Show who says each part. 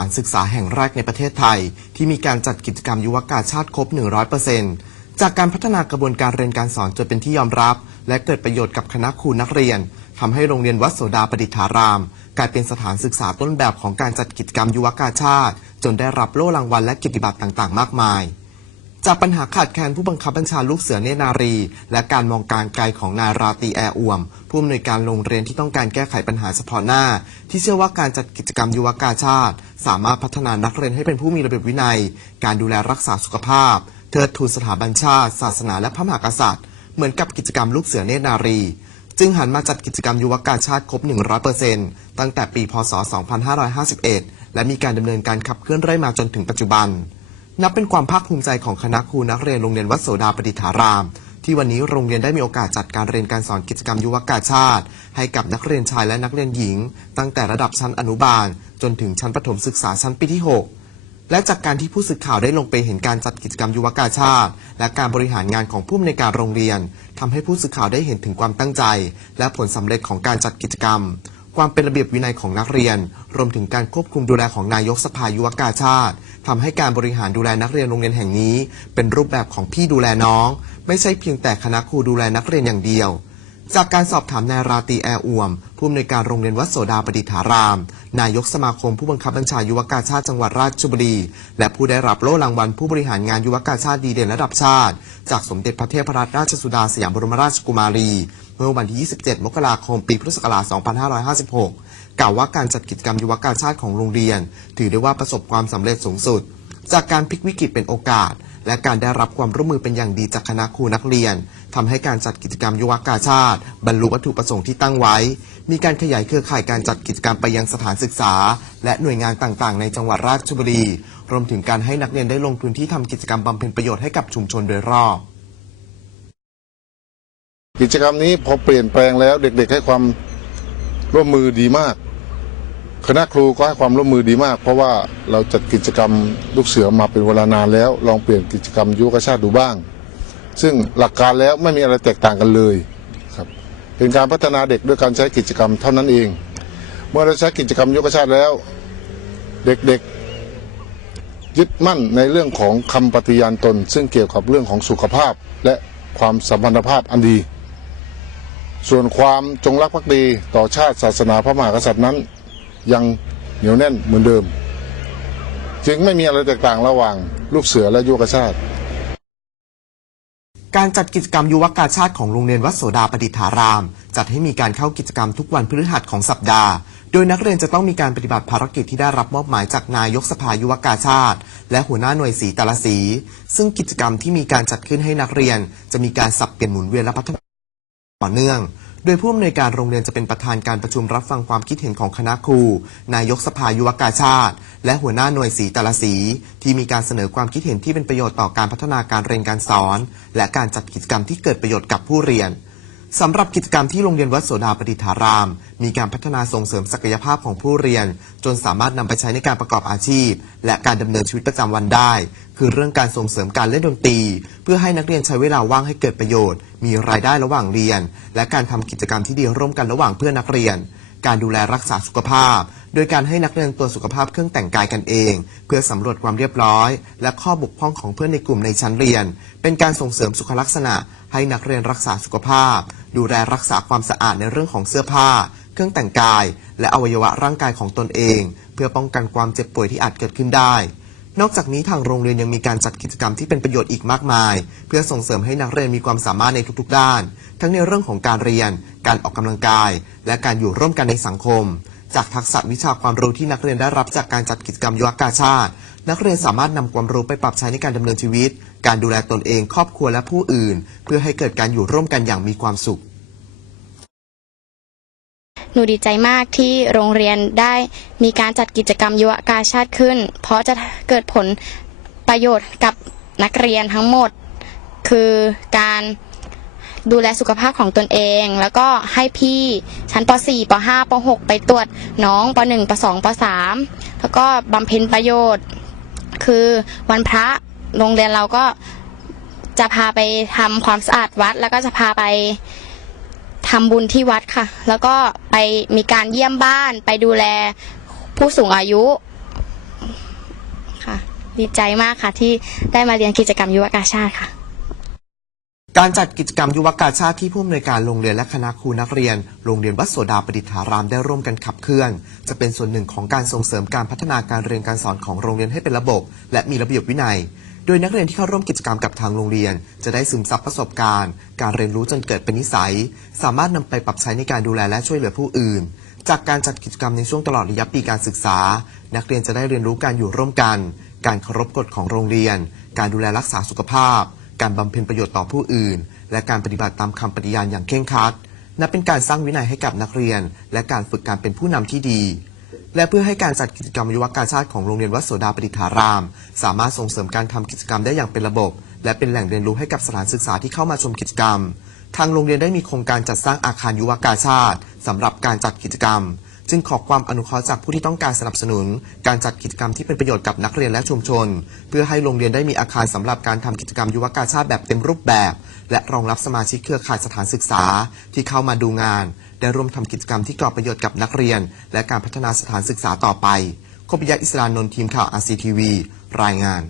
Speaker 1: านศึกษาแห่งแรกในประเทศไทย ที่มีการจัดกิจกรรมยุวกาชาติครบ 100%จากการพัฒนากระบวนการเรียนการสอนจนเป็นที่ยอมรับ และเกิดประโยชน์กับคณะครูนักเรียนทำให้โรงเรียนวัดโสดาประดิษฐาราม กลายเป็นสถานศึกษาต้นแบบของการจัดกิจกรรมยุวกาชาติ จนได้รับโล่รางวัลและเกียรติบัตรต่าง ๆ มากมาย จากปัญหาขาดแคลนผู้บังคับบัญชาลูกเสือเนตรนารี และการมองการไกลของนาราตีแอร์อ่วม ผู้อำนวยการโรงเรียนที่ต้องการแก้ไขปัญหาเฉพาะหน้า ที่เชื่อว่าการจัดกิจกรรมยุวกาชาติ สามารถพัฒนานักเรียนให้เป็นผู้มีระเบียบวินัย การดูแลรักษาสุขภาพ เทิดทูนสถาบันชาติ ศาสนาและพระมหากษัตริย์ เหมือนกับกิจกรรมลูกเสือเนตรนารีจึงหันมาจัดกิจกรรมยุวกาชาติครบ 100%ตั้งแต่ปี พศ 2551 และมีการดำเนินการขับเคลื่อนเรื่อยมาจนถึงปัจจุบัน นับเป็นความภาคภูมิใจของคณะครูนักเรียนโรงเรียนวัดโสดาประดิฐาราม ที่วันนี้โรงเรียนได้มีโอกาสจัดการเรียนการสอนกิจกรรมยุวกาชาติ ให้กับนักเรียนชายและนักเรียนหญิง ตั้งแต่ระดับชั้นอนุบาล จนถึงชั้นประถมศึกษาชั้นปีที่ 6 และจากการที่ผู้สื่อข่าวได้ลงไปเห็นการจัดกิจกรรมยุวกาชาติ และการบริหารงานของผู้อำนวยการโรงเรียนทำให้ผู้สื่อข่าวได้เห็นถึงความตั้งใจ และผลสำเร็จของการจัดกิจกรรม ความเป็นระเบียบวินัยของนักเรียน รวมถึงการควบคุมดูแลของนายกสภายุวกาชาติทำให้การบริหารดูแลนักเรียนโรงเรียนแห่งนี้ เป็นรูปแบบของพี่ดูแลน้อง ไม่ใช่เพียงแต่คณะครูดูแลนักเรียนอย่างเดียว จากการสอบถามนายราตีแอร์อ่วม ผู้อำนวยการโรงเรียนวัดโสดาประดิษฐาราม นายกสมาคมผู้บังคับบัญชายุวกาชาติจังหวัดราชบุรี และผู้ได้รับโล่รางวัลผู้บริหารงานยุวกาชาติดีเด่นระดับชาติ จากสมเด็จพระเทพรัตนราชสุดาสยามบรมราชกุมารี เมื่อวันที่ 27 มกราคม ปีพุทธศักราช 2556 กล่าวว่าการจัดกิจกรรมยุวกาชาติของโรงเรียน ถือได้ว่าประสบความสำเร็จสูงสุด จากการพลิกวิกฤตเป็นโอกาส และการได้รับความร่วมมือเป็นอย่างดีจากคณะครูนักเรียนทำให้การจัดกิจกรรมยุวกาชาติ บรรลุวัตถุประสงค์ที่ตั้งไว้ มีการขยายเครือข่ายการจัดกิจกรรมไปยังสถานศึกษา และหน่วยงานต่างๆ ในจังหวัดราชบุรี รวมถึงการให้นักเรียนได้ลงพื้นที่ทำกิจกรรมบำเพ็ญประโยชน์ให้กับชุมชนโดยรอบ
Speaker 2: กิจกรรมนี้พอเปลี่ยนแปลงแล้วเด็กๆให้ความร่วมมือดีมาก คณะครูก็ให้ความร่วมมือดีมาก เพราะว่าเราจัดกิจกรรมลูกเสือมาเป็นเวลานานแล้ว ลองเปลี่ยนกิจกรรมยุวกชาติดูบ้าง ซึ่งหลักการแล้วไม่มีอะไรแตกต่างกันเลยครับเป็นการพัฒนาเด็กด้วยการใช้กิจกรรมเท่านั้นเอง เมื่อเราใช้กิจกรรมยุวกชาติแล้ว เด็กๆยึดมั่นในเรื่องของคำปฏิญาณตน ซึ่งเกี่ยวกับเรื่องของสุขภาพและความสัมพันธภาพอันดี ส่วนความจงรักภักดีต่อชาติศาสนาพระมหากษัตริย์นั้น ยังเหนียวแน่นเหมือนเดิม จึงไม่มีอะไรแตกต่างระหว่างลูกเสือและยุวกชาติ
Speaker 1: การจัดกิจกรรมยุวกาชาติของโรงเรียนวัดโสดาประดิษฐาราม จัดให้มีการเข้ากิจกรรมทุกวันพฤหัสของสัปดาห์ โดยนักเรียนจะต้องมีการปฏิบัติภารกิจที่ได้รับมอบหมายจากนายกสภายุวกาชาติ และหัวหน้าหน่วยสีแต่ละสี ซึ่งกิจกรรมที่มีการจัดขึ้นให้นักเรียน จะมีการสับเปลี่ยนหมุนเวียนและพัฒนาต่อเนื่อง โดยผู้อำนวยการโรงเรียนจะเป็นประธานการประชุมรับฟังความคิดเห็นของคณะครู นายกสภายุวกาชาติ และหัวหน้าหน่วยสีแต่ละสี ที่มีการเสนอความคิดเห็นที่เป็นประโยชน์ต่อการพัฒนาการเรียนการสอน และการจัดกิจกรรมที่เกิดประโยชน์กับผู้เรียนสำหรับกิจกรรมที่โรงเรียนวัดโสดาประดิษฐาราม มีการพัฒนาส่งเสริมศักยภาพของผู้เรียน จนสามารถนำไปใช้ในการประกอบอาชีพ และการดำเนินชีวิตประจำวันได้ คือเรื่องการส่งเสริมการเล่นดนตรี เพื่อให้นักเรียนใช้เวลาว่างให้เกิดประโยชน์ มีรายได้ระหว่างเรียน และการทำกิจกรรมที่ดีร่วมกันระหว่างเพื่อนนักเรียน การดูแลรักษาสุขภาพ โดยการให้นักเรียนตรวจสุขภาพเครื่องแต่งกายกันเอง เพื่อสำรวจความเรียบร้อย และข้อบกพร่องของเพื่อนในกลุ่มในชั้นเรียน เป็นการส่งเสริมสุขลักษณะ ให้นักเรียนรักษาสุขภาพ ดูแลรักษาความสะอาดในเรื่องของเสื้อผ้า เครื่องแต่งกาย และอวัยวะร่างกายของตนเอง เพื่อป้องกันความเจ็บป่วยที่อาจเกิดขึ้นได้ นอกจากนี้ทางโรงเรียนยังมีการจัดกิจกรรมที่เป็นประโยชน์อีกมากมาย เพื่อส่งเสริมให้นักเรียนมีความสามารถในทุกๆ ด้าน ทั้งในเรื่องของการเรียน การออกกำลังกาย และการอยู่ร่วมกันในสังคม จากทักษะวิชาความรู้ที่นักเรียนได้รับจากการจัดกิจกรรมยุวกาชาติ นักเรียนสามารถนำความรู้ไปปรับใช้ในการดำเนินชีวิต การดูแลตนเอง ครอบครัวและผู้อื่น เพื่อให้เกิดการอยู่ร่วมกันอย่างมีความสุข
Speaker 3: หนูดีใจมากที่โรงเรียนได้มีการจัดกิจกรรมยุวกาชาติขึ้น เพราะจะเกิดผลประโยชน์กับนักเรียนทั้งหมด คือการดูแลสุขภาพของตนเอง แล้วก็ให้พี่ชั้นป .4 ป .5 ป .6 ไปตรวจน้องป .1 ป .2 ป .3 แล้วก็บำเพ็ญประโยชน์ คือวันพระโรงเรียนเราก็จะพาไปทำความสะอาดวัด แล้วก็จะพาไป ทำบุญที่วัดค่ะ แล้วก็ไปมีการเยี่ยมบ้านไปดูแลผู้สูงอายุค่ะ ดีใจมากค่ะที่ได้มาเรียนกิจกรรมยุวกาชาติค่ะ
Speaker 1: การจัดกิจกรรมยุวกาชาติที่ผู้อำนวยการโรงเรียนและคณะครูนักเรียน โรงเรียนวัดโสดาประดิษฐารามได้ร่วมกันขับเคลื่อน จะเป็นส่วนหนึ่งของการส่งเสริมการพัฒนาการเรียนการสอนของโรงเรียนให้เป็นระบบ และมีระเบียบวินัย ดยนักเรียนที่เข้าร่วมกิจกรรมกับทางโรงเรียน จะได้ซึมซับประสบการณ์ การเรียนรู้จนเกิดเป็นนิสัย สามารถนำไปปรับใช้ในการดูแลและช่วยเหลือผู้อื่น จากการจัดกิจกรรมในช่วงตลอดระยะปีการศึกษา นักเรียนจะได้เรียนรู้การอยู่ร่วมกัน การเคารพกฎของโรงเรียน การดูแลรักษาสุขภาพ การบำเพ็ญประโยชน์ต่อผู้อื่น และการปฏิบัติตามคำปฏิญาณอย่างเคร่งครัดนับเป็นการสร้างวินัยให้กับนักเรียน และการฝึกการเป็นผู้นำที่ดี และเพื่อให้การจัดกิจกรรมยุวกาชาติของโรงเรียนวัดโสดาปฏิฐาราม สามารถส่งเสริมการทำกิจกรรมได้อย่างเป็นระบบ และเป็นแหล่งเรียนรู้ให้กับสถานศึกษาที่เข้ามาชมกิจกรรม ทางโรงเรียนได้มีโครงการจัดสร้างอาคารยุวกาชาติสำหรับการจัดกิจกรรม จึงขอความอนุเคราะห์จากผู้ที่ต้องการสนับสนุน การจัดกิจกรรมที่เป็นประโยชน์กับนักเรียนและชุมชน เพื่อให้โรงเรียนได้มีอาคารสำหรับการทำกิจกรรมยุวกาชาติแบบเต็มรูปแบบ และรองรับสมาชิกเครือข่ายสถานศึกษาที่เข้ามาดูงาน ได้ร่วมทำกิจกรรมที่ก่อประโยชน์กับนักเรียน และการพัฒนาสถานศึกษาต่อไปคบิยะอิสรานนท์ทีมข่าว RCTV รายงาน